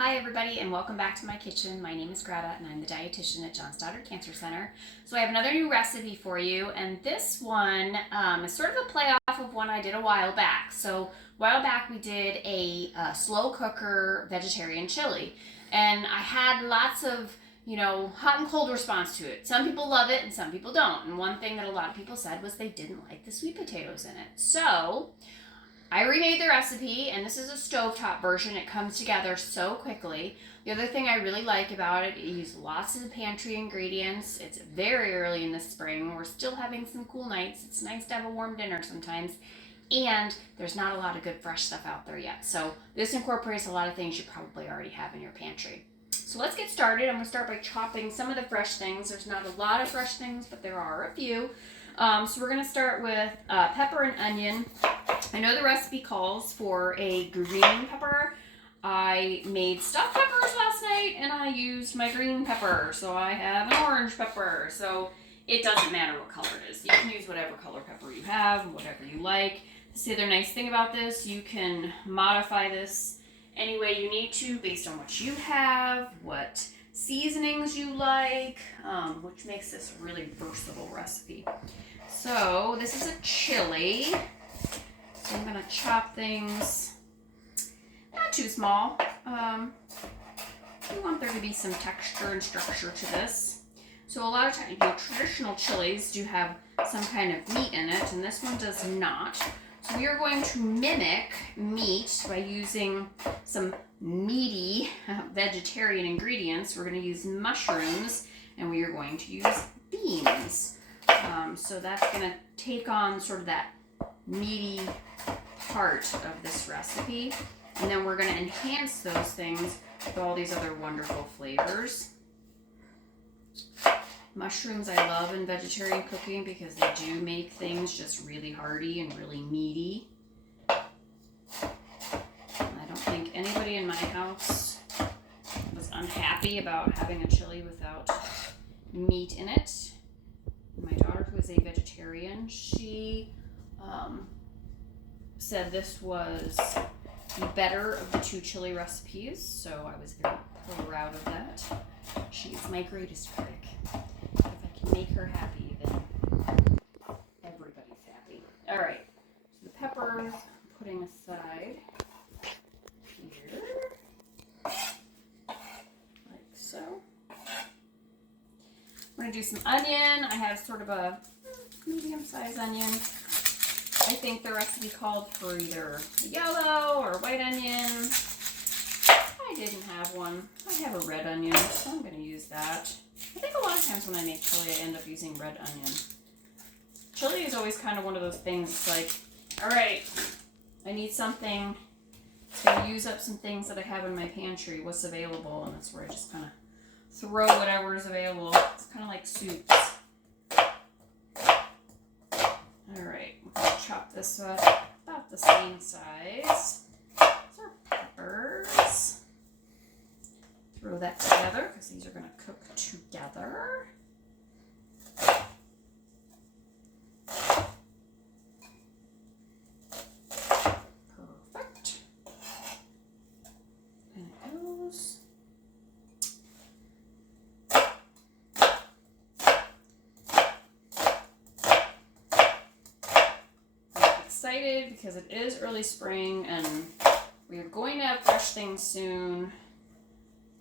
Hi everybody and welcome back to my kitchen. My name is Greta and I'm the dietitian at John Stoddard Cancer Center. So I have another new recipe for you, and this one is sort of a play off of one I did a while back. So a while back we did a slow cooker vegetarian chili, and I had lots of hot and cold response to it. Some people love it and some people don't. And one thing that a lot of people said was they didn't like the sweet potatoes in it. So I remade the recipe, and this is a stovetop version. It comes together so quickly. The other thing I really like about it, it uses lots of pantry ingredients. It's very early in the spring. We're still having some cool nights. It's nice to have a warm dinner sometimes. And there's not a lot of good fresh stuff out there yet. So this incorporates a lot of things you probably already have in your pantry. So let's get started. I'm going to start by chopping some of the fresh things. There's not a lot of fresh things, but there are a few. So we're going to start with pepper and onion. I know the recipe calls for a green pepper. I made stuffed peppers last night and I used my green pepper. So I have an orange pepper. So it doesn't matter what color it is. You can use whatever color pepper you have, whatever you like. That's the other nice thing about this. You can modify this any way you need to based on what you have, what seasonings you like, which makes this a really versatile recipe. So this is a chili. So I'm going to chop things not too small. We want there to be some texture and structure to this. So a lot of times, traditional chilies do have some kind of meat in it, and this one does not. So we are going to mimic meat by using some meaty vegetarian ingredients. We're going to use mushrooms, and we are going to use beans. So that's going to take on sort of that meaty part of this recipe, and then we're going to enhance those things with all these other wonderful flavors. Mushrooms I love in vegetarian cooking because they do make things just really hearty and really meaty. I don't think anybody in my house was unhappy about having a chili without meat in it. My daughter, who is a vegetarian, she said this was the better of the two chili recipes, so I was very proud of that. She's my greatest critic. If I can make her happy, then everybody's happy. All right, so the peppers I'm putting aside here, like so. I'm going to do some onion. I have sort of a medium-sized onion. I think the recipe called for either yellow or white onion. I didn't have one. I have a red onion, so I'm going to use that. I think a lot of times when I make chili, I end up using red onion. Chili is always kind of one of those things. It's like, all right, I need something to use up some things that I have in my pantry. What's available? And that's where I just kind of throw whatever is available. It's kind of like soups. All right, we're going to chop this up about the same size. These are peppers. Throw that together because these are going to cook together. Perfect. And it goes. Excited because it is early spring and we are going to have fresh things soon.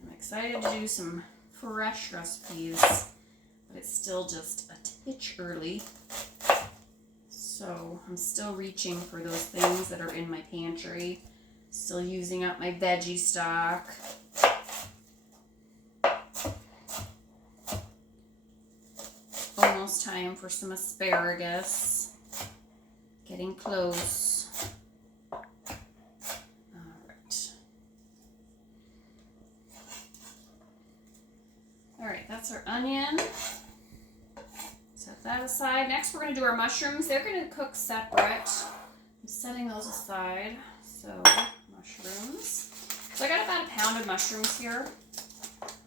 I'm excited to do some fresh recipes, but it's still just a titch early. So I'm still reaching for those things that are in my pantry. Still using up my veggie stock. Almost time for some asparagus. Getting close. All right. All right, that's our onion. Set that aside. Next, we're going to do our mushrooms. They're going to cook separate. I'm setting those aside. So, mushrooms. So I got about a pound of mushrooms here.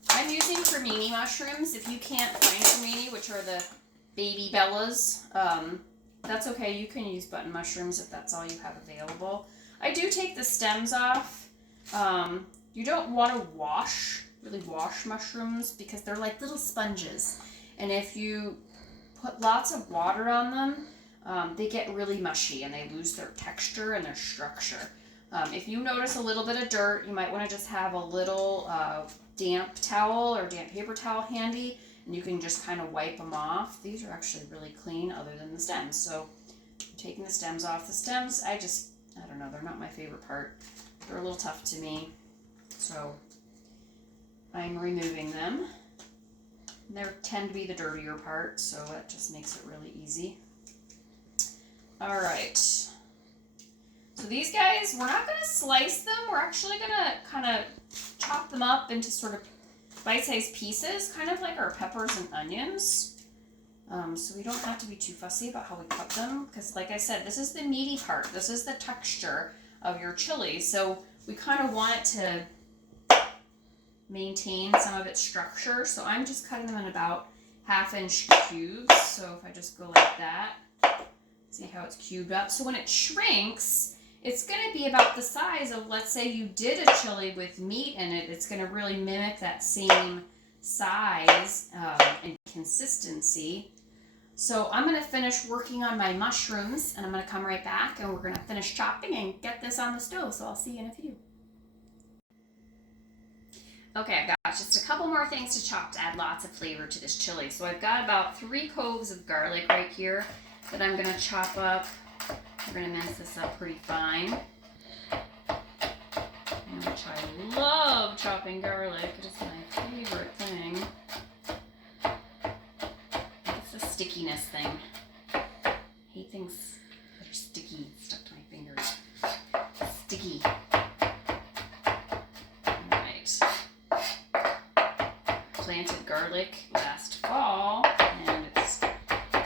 I'm using cremini mushrooms. If you can't find cremini, which are the baby bellas, that's okay. You can use button mushrooms if that's all you have available. I do take the stems off. you don't want to really wash mushrooms because they're like little sponges. And if you put lots of water on them, they get really mushy and they lose their texture and their structure. If you notice a little bit of dirt, you might want to just have a little damp towel or damp paper towel handy, and you can just kind of wipe them off. These are actually really clean other than the stems. So I'm taking the stems off. The stems, I don't know, they're not my favorite part. They're a little tough to me. So I'm removing them. They tend to be the dirtier part, so that just makes it really easy. All right. So these guys, we're not going to slice them. We're actually going to kind of chop them up into sort of bite-sized pieces, kind of like our peppers and onions. So we don't have to be too fussy about how we cut them because, like I said, this is the meaty part. This is the texture of your chili. So we kind of want it to maintain some of its structure. So I'm just cutting them in about 1/2-inch cubes. So if I just go like that, see how it's cubed up. So when it shrinks, it's going to be about the size of, let's say you did a chili with meat in it. It's going to really mimic that same size and consistency. So I'm going to finish working on my mushrooms and I'm going to come right back and we're going to finish chopping and get this on the stove. So I'll see you in a few. Okay, I've got just a couple more things to chop to add lots of flavor to this chili. So I've got about 3 cloves of garlic right here that I'm going to chop up. We're going to mince this up pretty fine. Which I love chopping garlic. It is my favorite thing. It's a stickiness thing. I hate things that are sticky, stuck to my fingers. Sticky. Alright. Planted garlic last fall, and it's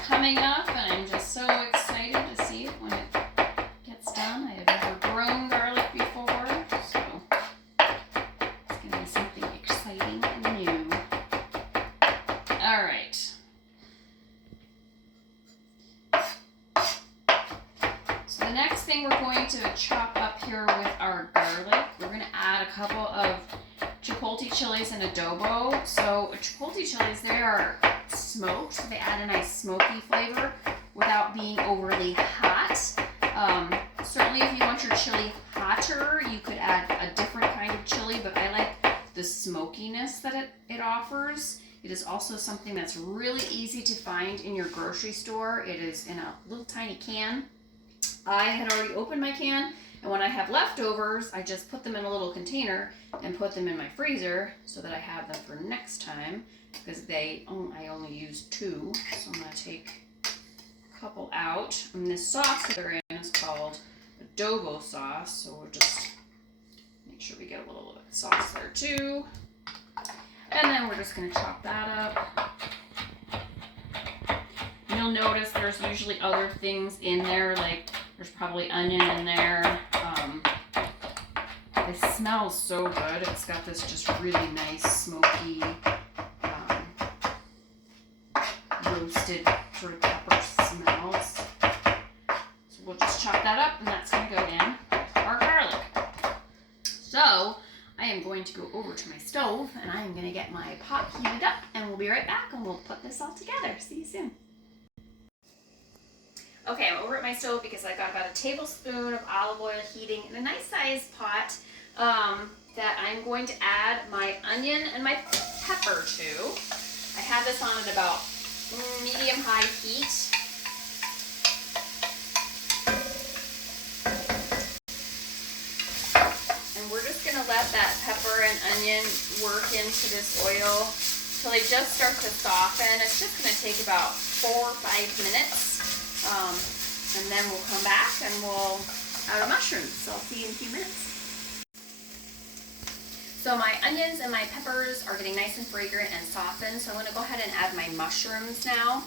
coming up, and I'm just so excited to see it when it gets done. I have never grown garlic before, so it's going to be something exciting and new. Alright. So the next thing we're going to chop up here with our garlic, we're going to add a couple of chipotle chilies and adobo. So chipotle chilies, they are smoked, so they add a nice smoky flavor without being overly hot. Certainly if you want your chili hotter, you could add a different kind of chili, but I like the smokiness that it offers. It is also something that's really easy to find in your grocery store. It is in a little tiny can. I had already opened my can, and when I have leftovers, I just put them in a little container and put them in my freezer so that I have them for next time, because I only use 2, so I'm going to take a couple out. And this sauce that they're in is called adobo sauce, so we'll just make sure we get a little bit of sauce there too. And then we're just going to chop that up. You'll notice there's usually other things in there, like there's probably onion in there. It smells so good. It's got this just really nice smoky roasted sort of pepper smells. So we'll just chop that up and that's going to go in our garlic. So I am going to go over to my stove and I am going to get my pot heated up and we'll be right back and we'll put this all together. See you soon. Okay, I'm over at my stove because I've got about a tablespoon of olive oil heating in a nice sized pot that I'm going to add my onion and my pepper to. I have this on at about medium-high heat. And we're just going to let that pepper and onion work into this oil till they just start to soften. It's just going to take about 4 or 5 minutes. And then we'll come back and we'll add our mushrooms. So I'll see you in a few minutes. So my onions and my peppers are getting nice and fragrant and softened. So I'm going to go ahead and add my mushrooms now.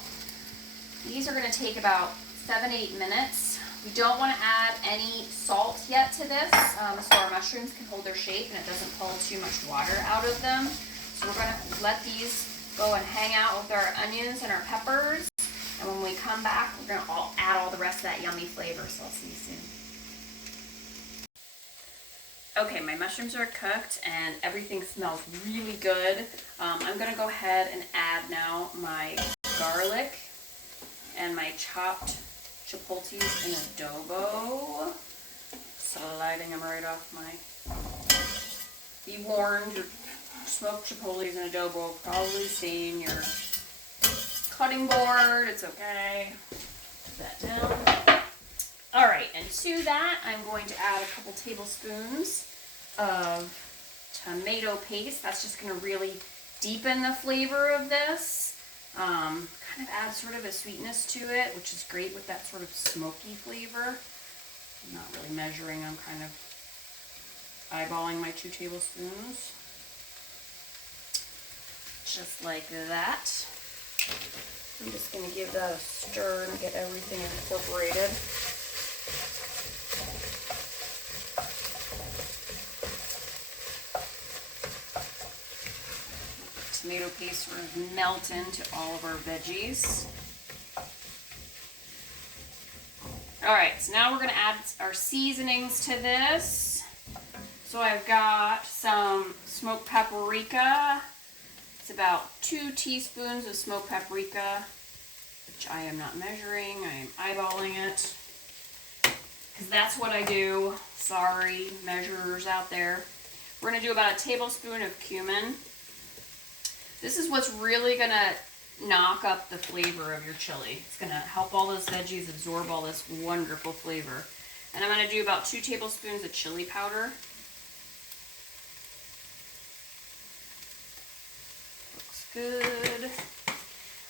These are going to take about 7-8 minutes. We don't want to add any salt yet to this, so our mushrooms can hold their shape and it doesn't pull too much water out of them. So we're going to let these go and hang out with our onions and our peppers. And when we come back, we're going to add all the rest of that yummy flavor. So I'll see you soon. Okay, my mushrooms are cooked and everything smells really good. I'm gonna go ahead and add now my garlic and my chopped chipotles in adobo. Sliding them right off my... Be warned, your smoked chipotles in adobo will probably stain your cutting board. It's okay. Put that down. All right, and to that, I'm going to add a couple tablespoons of tomato paste. That's just going to really deepen the flavor of this. Kind of add sort of a sweetness to it, which is great with that sort of smoky flavor. I'm not really measuring, I'm kind of eyeballing my 2 tablespoons. Just like that. I'm just going to give that a stir and get everything incorporated. Tomato paste sort of melt into all of our veggies. Alright, so now we're going to add our seasonings to this. So I've got some smoked paprika. It's about 2 teaspoons of smoked paprika, which I am not measuring, I am eyeballing it. Because that's what I do. Sorry, measurers out there. We're going to do about a tablespoon of cumin. This is what's really going to knock up the flavor of your chili. It's going to help all those veggies absorb all this wonderful flavor. And I'm going to do about 2 tablespoons of chili powder. Looks good.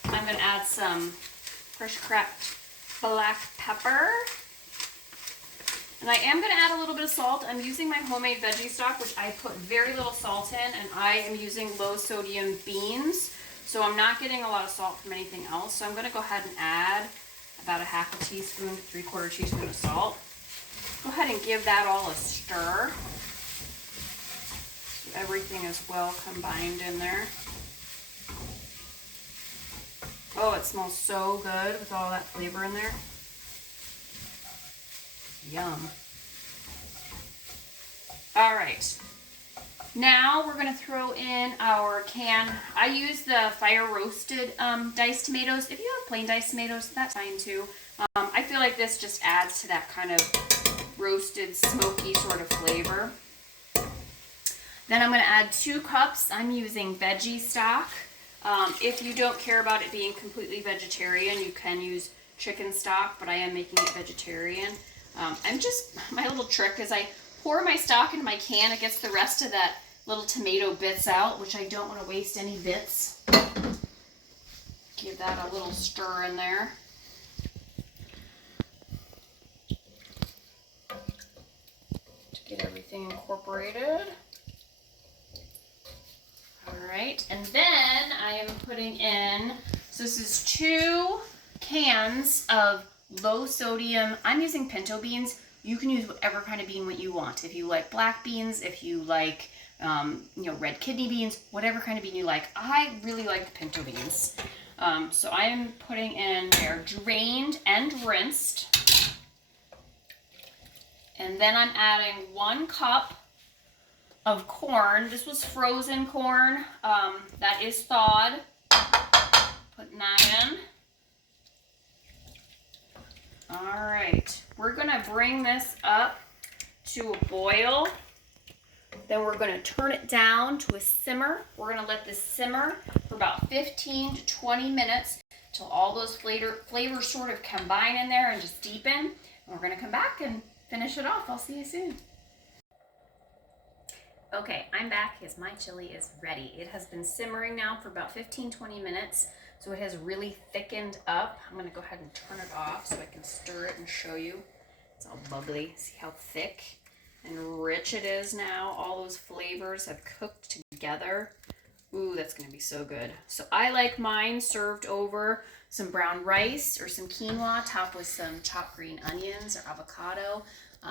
I'm going to add some fresh cracked black pepper. And I am going to add a little bit of salt. I'm using my homemade veggie stock, which I put very little salt in, and I am using low sodium beans. So I'm not getting a lot of salt from anything else. So I'm going to go ahead and add about a half a teaspoon to 3/4 teaspoon of salt. Go ahead and give that all a stir. So everything is well combined in there. Oh, it smells so good with all that flavor in there. Yum. All right. Now we're going to throw in our can. I use the fire roasted diced tomatoes. If you have plain diced tomatoes, that's fine too. I feel like this just adds to that kind of roasted, smoky sort of flavor. Then I'm going to add 2 cups. I'm using veggie stock. If you don't care about it being completely vegetarian, you can use chicken stock, but I am making it vegetarian. My little trick is I pour my stock into my can. It gets the rest of that little tomato bits out, which I don't want to waste any bits. Give that a little stir in there. To get everything incorporated. Alright, and then I am putting in, so this is 2 cans of low sodium. I'm using pinto beans. You can use whatever kind of bean you want. If you like black beans, if you like red kidney beans, whatever kind of bean you like. I really like the pinto beans. So I am putting in, they're drained and rinsed. And then I'm adding 1 cup of corn. This was frozen corn that is thawed. Putting that in. All right, we're gonna bring this up to a boil. Then we're gonna turn it down to a simmer. We're gonna let this simmer for about 15 to 20 minutes till all those flavors sort of combine in there and just deepen. And we're gonna come back and finish it off. I'll see you soon. Okay, I'm back because my chili is ready. It has been simmering now for about 15-20 minutes, so it has really thickened up. I'm going to go ahead and turn it off so I can stir it and show you. It's all bubbly. See how thick and rich it is now? All those flavors have cooked together. Ooh, that's going to be so good. So I like mine served over some brown rice or some quinoa, topped with some chopped green onions or avocado.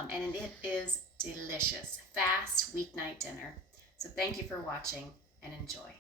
And it is delicious. Fast weeknight dinner. So thank you for watching and enjoy.